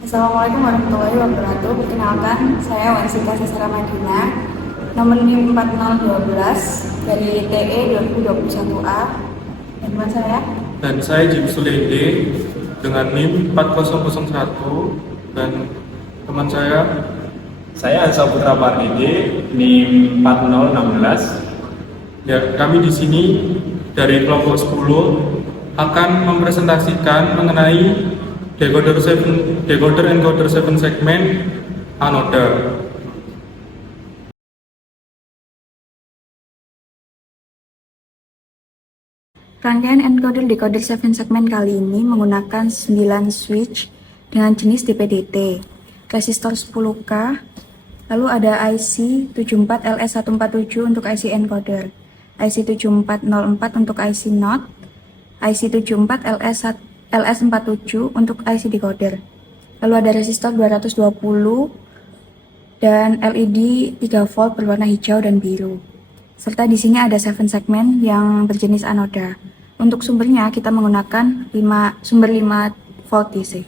Assalamualaikum warahmatullahi wabarakatuh. Perkenalkan, saya Wansita Sastra Madina, nomor NIM 4012 dari TE 2021A. Dan teman saya, Dan saya Jim Sulede dengan NIM 4001 dan teman Saya Ansa Putra Pardede, NIM 4016. ya kami di sini dari kelompok 10 akan mempresentasikan mengenai decoder encoder 7 segmen anoda. rangkaian encoder-decoder 7 segmen kali ini menggunakan 9 switch dengan jenis DP-DT, resistor 10K, lalu ada IC 74LS147 untuk IC encoder, IC 7404 untuk IC NOT, IC 74LS47 untuk IC decoder. Lalu ada resistor 220 dan LED 3 volt berwarna hijau dan biru. Serta di sini ada 7 segmen yang berjenis anoda. Untuk sumbernya kita menggunakan sumber 5 volt DC.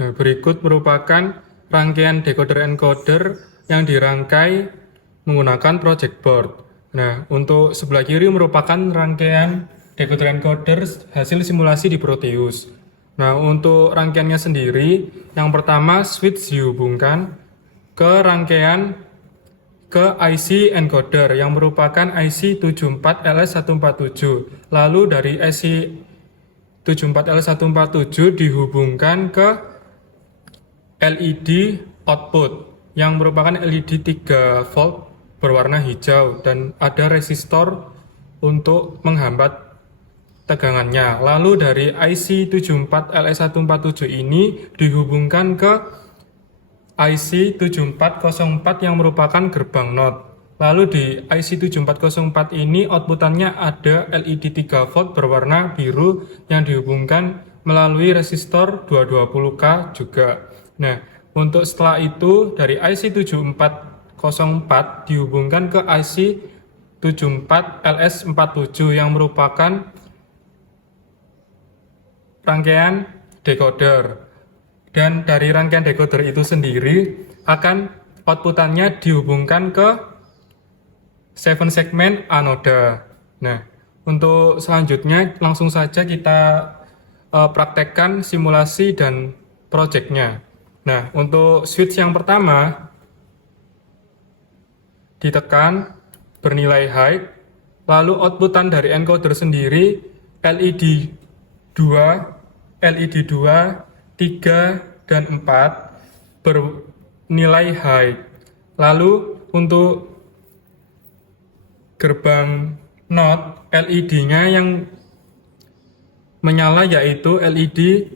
Nah, berikut merupakan rangkaian decoder encoder yang dirangkai menggunakan project board. Nah, untuk sebelah kiri merupakan rangkaian decoder encoder hasil simulasi di Proteus. Nah, untuk rangkaiannya sendiri, yang pertama switch dihubungkan ke rangkaian ke IC encoder yang merupakan IC 74LS147. Lalu dari IC 74L147 dihubungkan ke LED output yang merupakan LED 3 volt berwarna hijau dan ada resistor untuk menghambat tegangannya. Lalu dari IC 74LS147 ini dihubungkan ke IC 7404 yang merupakan gerbang NOT. Lalu di IC 7404 ini outputannya ada LED 3 volt berwarna biru yang dihubungkan melalui resistor 220K juga. Nah, untuk setelah itu dari IC 7404 dihubungkan ke IC 74LS47 yang merupakan rangkaian decoder. Dan dari rangkaian decoder itu sendiri akan outputannya dihubungkan ke 7 segmen anoda. Nah, untuk selanjutnya langsung saja kita praktekkan simulasi dan projectnya. Nah, untuk switch yang pertama ditekan bernilai high, lalu outputan dari encoder sendiri LED 2, 3, dan 4 bernilai high. Lalu untuk gerbang NOT, LED-nya yang menyala yaitu LED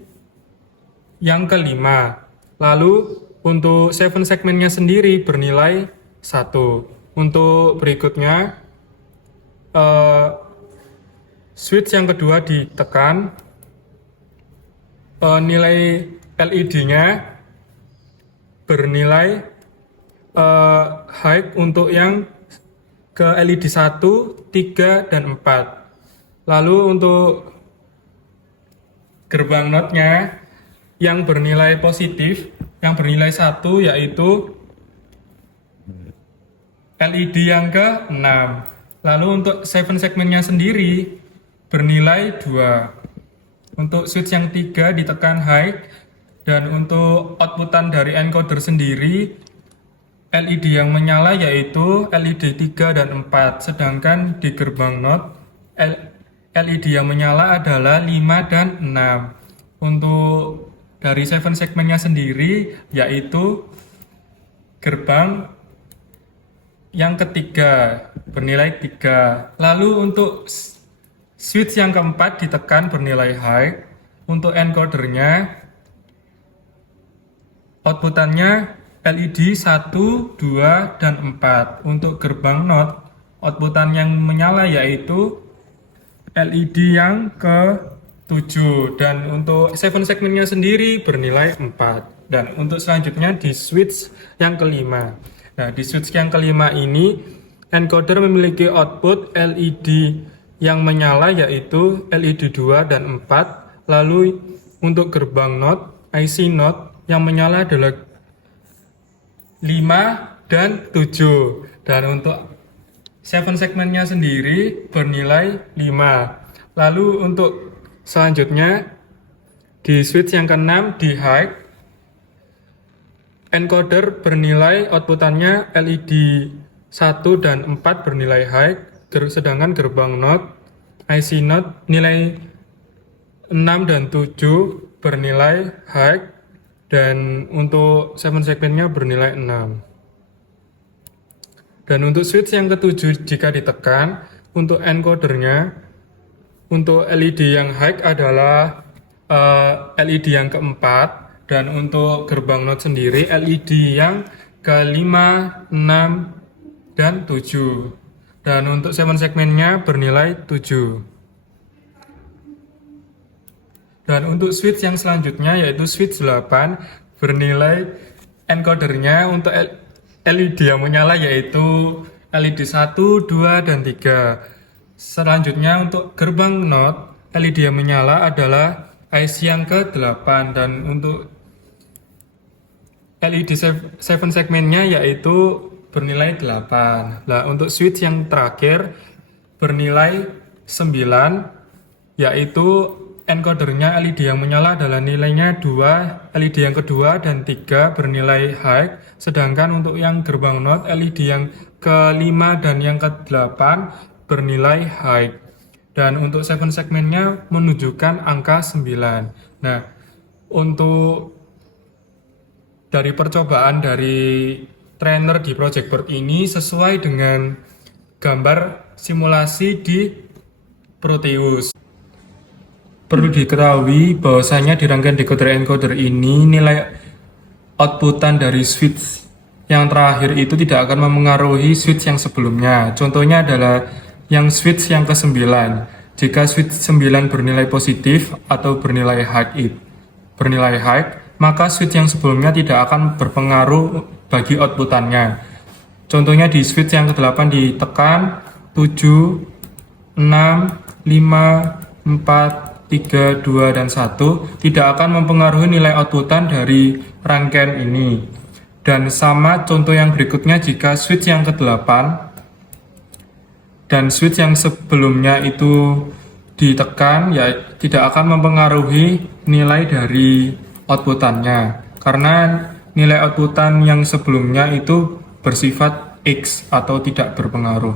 yang kelima. Lalu untuk 7 segmennya sendiri bernilai 1. Untuk berikutnya switch yang kedua ditekan, nilai LED-nya bernilai high untuk yang ke LED 1, 3, dan 4. Lalu untuk gerbang NOT-nya yang bernilai positif, yang bernilai 1 yaitu LED yang ke-6. Lalu untuk 7 segmennya sendiri bernilai 2. Untuk switch yang 3 ditekan high, dan untuk outputan dari encoder sendiri LED yang menyala yaitu LED 3 dan 4. Sedangkan di gerbang NOT LED yang menyala adalah 5 dan 6. Untuk dari 7 segmennya sendiri yaitu gerbang yang ketiga bernilai 3. Lalu untuk switch yang keempat ditekan bernilai high. Untuk encodernya outputannya LED 1, 2, dan 4. Untuk gerbang NOT outputan yang menyala yaitu LED yang ke-7. Dan untuk 7 segmennya sendiri bernilai 4. Dan untuk selanjutnya di switch yang kelima. Nah, di switch yang kelima ini encoder memiliki output LED yang menyala yaitu LED 2 dan 4. Lalu untuk gerbang NOT, IC NOT yang menyala adalah 5 dan 7. Dan untuk 7 segmennya sendiri bernilai 5. Lalu untuk selanjutnya di switch yang ke-6 di high, encoder bernilai outputannya LED 1 dan 4 bernilai high, sedangkan gerbang NOT, IC NOT nilai 6 dan 7 bernilai high, dan untuk 7 segmennya bernilai 6. Dan untuk switch yang ke-7 jika ditekan, untuk encodernya, untuk LED yang high adalah LED yang ke-4, dan untuk gerbang NOT sendiri LED yang ke-5, 6, dan 7. Dan untuk 7 segmennya bernilai 7. Dan untuk switch yang selanjutnya yaitu switch 8 bernilai encodernya untuk LED yang menyala yaitu LED 1, 2, dan 3. Selanjutnya untuk gerbang NOT, LED yang menyala adalah IC yang ke-8, dan untuk LED 7 segmennya yaitu bernilai 8. Nah, untuk switch yang terakhir bernilai 9, yaitu encodernya LED yang menyala adalah nilainya 2, LED yang kedua dan 3 bernilai high, sedangkan untuk yang gerbang NOT, LED yang ke-5 dan yang ke-8 bernilai high. Dan untuk 7 segmennya menunjukkan angka 9. Nah, untuk dari percobaan dari trainer di project board ini sesuai dengan gambar simulasi di Proteus. Perlu diketahui bahwasanya di rangkaian decoder encoder ini nilai outputan dari switch yang terakhir itu tidak akan memengaruhi switch yang sebelumnya. Contohnya adalah yang switch yang ke-9. Jika switch 9 bernilai positif atau bernilai high, maka switch yang sebelumnya tidak akan berpengaruh bagi outputannya. Contohnya di switch yang ke-8 ditekan 7, 6, 5, 4, 3, 2, dan 1 tidak akan mempengaruhi nilai outputan dari rangkaian ini. Dan sama contoh yang berikutnya jika switch yang ke-8 dan switch yang sebelumnya itu ditekan, ya tidak akan mempengaruhi nilai dari outputannya, karena nilai outputan yang sebelumnya itu bersifat X atau tidak berpengaruh.